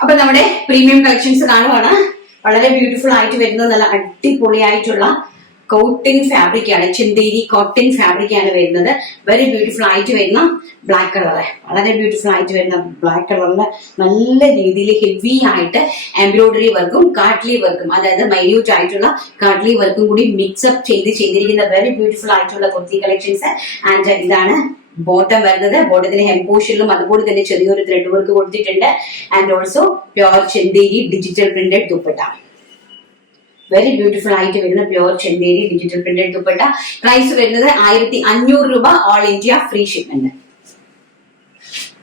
അപ്പൊ നമ്മുടെ premium collections കാണുവാണ്. വളരെ ബ്യൂട്ടിഫുൾ ആയിട്ട് വരുന്ന നല്ല അടിപൊളിയായിട്ടുള്ള കോട്ടൺ ഫാബ്രിക് ആണ്. ചന്തേരി കോട്ടൺ ഫാബ്രിക് ആണ് വരുന്നത്. വെരി ബ്യൂട്ടിഫുൾ ആയിട്ട് വരുന്ന ബ്ലാക്ക് കളറ്, വളരെ ബ്യൂട്ടിഫുൾ ആയിട്ട് വരുന്ന ബ്ലാക്ക് കളറില് നല്ല രീതിയിൽ ഹെവി ആയിട്ട് എംബ്രോയിഡറി വർക്കും കാട്ട്ലി വർക്കും, അതായത് മൈന്യൂട്ട് ആയിട്ടുള്ള കാട്ട്ലി വർക്കും കൂടി മിക്സപ്പ് ചെയ്തിരിക്കുന്ന വെരി ബ്യൂട്ടിഫുൾ ആയിട്ടുള്ള കുർത്തി കളക്ഷൻസ്. ആൻഡ് ഇതാണ് ബോട്ടം വരുന്നത്. ബോട്ടത്തിന് ഹെം പോർഷനിലും അതുപോലെ തന്നെ ചെറിയൊരു ത്രെഡ് വർക്ക് കൊടുത്തിട്ടുണ്ട്. And also pure Chanderi digital printed dupatta, very beautiful ആയിട്ട് വരുന്ന pure Chanderi digital printed dupatta. Price വരുന്നത് 1500 രൂപ, all India free shipment.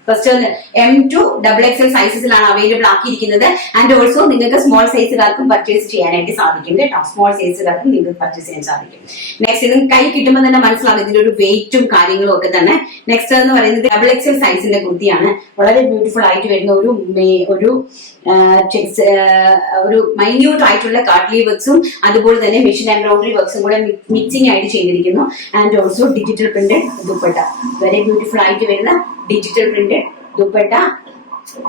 First M2 XXL സൈസസിലാണ് അവൈലബിൾ ആക്കിയിരിക്കുന്നത്. ആൻഡ് ഓൾസോ നിങ്ങൾക്ക് സ്മോൾ സൈസുകാർക്കും പർച്ചേസ് ചെയ്യാനായിട്ട് സാധിക്കും കേട്ടോ. സ്മോൾ സൈസുകാർക്കും നിങ്ങൾക്ക് പർച്ചേസ് ചെയ്യാൻ സാധിക്കും. നെക്സ്റ്റ് ഇത് കൈ കിട്ടുമ്പോൾ തന്നെ മനസ്സിലാവും ഇതിന്റെ ഒരു വെയിറ്റും കാര്യങ്ങളും ഒക്കെ തന്നെ. നെക്സ്റ്റ് എന്ന് പറയുന്നത് XXL സൈസിന്റെ കുർത്തിയാണ്. വളരെ ബ്യൂട്ടിഫുൾ ആയിട്ട് വരുന്ന ഒരു മൈന്യൂട്ട് ആയിട്ടുള്ള കാട്ട്ലി വർക്ക്സും അതുപോലെ തന്നെ മെഷീൻ എംബ്രോയിഡറി വർക്ക്സും കൂടെ മിക്സിംഗ് ആയിട്ട് ചെയ്തിരിക്കുന്നു. And also digital printed dupatta, very beautiful ആയിട്ട് വരുന്ന ഡിജിറ്റൽ പ്രിന്റഡ് ദുപ്പട്ട.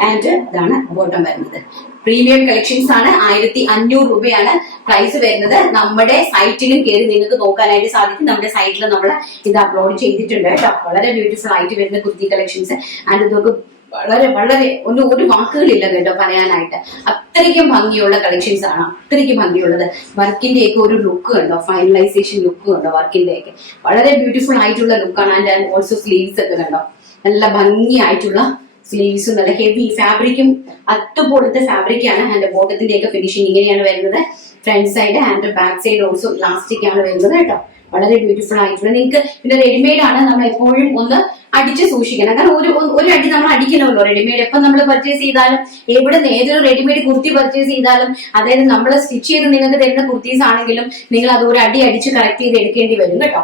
ആൻഡ് ഇതാണ് ബോട്ടം വരുന്നത്. പ്രീമിയം കളക്ഷൻസ് ആണ്. 1500 രൂപയാണ് പ്രൈസ് വരുന്നത്. നമ്മുടെ സൈറ്റിലും കയറി നിങ്ങൾക്ക് നോക്കാനായിട്ട് സാധിക്കും. നമ്മുടെ സൈറ്റിൽ നമ്മൾ ഇത് അപ്ലോഡ് ചെയ്തിട്ടുണ്ട് കേട്ടോ. വളരെ ബ്യൂട്ടിഫുൾ ആയിട്ട് വരുന്ന കുർത്തി കളക്ഷൻസ്. ആൻഡ് ഇതൊക്കെ വളരെ വളരെ ഒരു വാക്കുകളില്ല കേട്ടോ പറയാനായിട്ട്. അത്രയ്ക്കും ഭംഗിയുള്ള കളക്ഷൻസ് ആണ്, അത്രയ്ക്കും ഭംഗിയുള്ളത്. വർക്കിന്റെ ഒക്കെ ഒരു ലുക്ക് കണ്ടോ, ഫൈനലൈസേഷൻ ലുക്ക് കണ്ടോ, വർക്കിന്റെ ഒക്കെ വളരെ ബ്യൂട്ടിഫുൾ ആയിട്ടുള്ള ലുക്കാണ്. ആൻഡ് ഓൾസോ സ്ലീവ്സ് ഒക്കെ കണ്ടോ, നല്ല ഭംഗിയായിട്ടുള്ള സ്ലീവ്സും നല്ല ഹെവി ഫാബ്രിക്കും അതുപോലത്തെ ഫാബ്രിക് ആണ്. ആൻഡ് ബോട്ടത്തിന്റെ ഒക്കെ ഫിനിഷിംഗ് ഇങ്ങനെയാണ് വരുന്നത്. Front side and back side also elastic ആണ് വരുന്നത് കേട്ടോ. വളരെ ബ്യൂട്ടിഫുൾ ആയിട്ടുള്ള. നിങ്ങൾക്ക് പിന്നെ റെഡിമെയ്ഡ് ആണ്, നമ്മൾ എപ്പോഴും ഒന്ന് അടിച്ച് സൂക്ഷിക്കണം. കാരണം ഒരു അടി നമ്മൾ അടിക്കണമല്ലോ റെഡിമെയ്ഡ്. എപ്പം നമ്മൾ പർച്ചേസ് ചെയ്താലും, എവിടെ നിന്ന് ഏതൊരു റെഡിമെയ്ഡ് കുർത്തി പർച്ചേസ് ചെയ്താലും, അതായത് നമ്മൾ സ്റ്റിച്ച് ചെയ്ത് നിങ്ങൾക്ക് തരുന്ന കുർത്തീസ് ആണെങ്കിലും നിങ്ങൾ അത് ഒരു അടി അടിച്ച് കറക്റ്റ് ചെയ്ത് എടുക്കേണ്ടി വരും കേട്ടോ.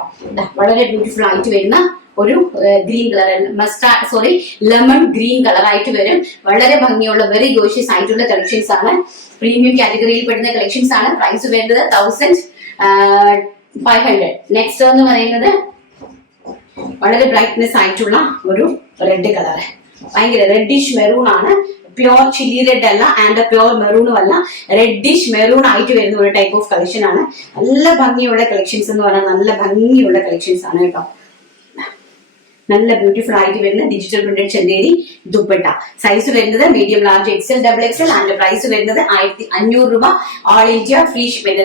വളരെ ബ്യൂട്ടിഫുൾ ആയിട്ട് വരുന്ന ഒരു green colour, lemon green colour ആയിട്ട് വരും. വളരെ ഭംഗിയുള്ള വെരി ഗോഷ്യസ് ആയിട്ടുള്ള കളക്ഷൻസ് ആണ്. പ്രീമിയം കാറ്റഗറിയിൽ പെടുന്ന കളക്ഷൻസ് ആണ്. പ്രൈസ് വരുന്നത് 1500. നെക്സ്റ്റ് എന്ന് പറയുന്നത് വളരെ ബ്രൈറ്റ്നെസ് ആയിട്ടുള്ള ഒരു റെഡ് കളർ, ഭയങ്കര റെഡിഷ് മെറൂൺ ആണ്. പ്യോർ ചില്ലി റെഡ് അല്ല ആൻഡ് പ്യോർ മെറൂണും അല്ല, റെഡിഷ് മെറൂൺ ആയിട്ട് വരുന്ന ഒരു ടൈപ്പ് ഓഫ് കളക്ഷൻ ആണ്. നല്ല ഭംഗിയുള്ള കളക്ഷൻസ് എന്ന് പറഞ്ഞാൽ നല്ല ഭംഗിയുള്ള കളക്ഷൻസ് ആണ് കേട്ടോ. നല്ല ബ്യൂട്ടിഫുൾ ആയിട്ട് വരുന്ന digital printed Chanderi dupatta. Size വരുന്നത് medium large XL XXL and price വരുന്നത് 1500 രൂപ, ഓൾ ഇന്ത്യ ഫ്രീ ഷിപ്മെന്റ്.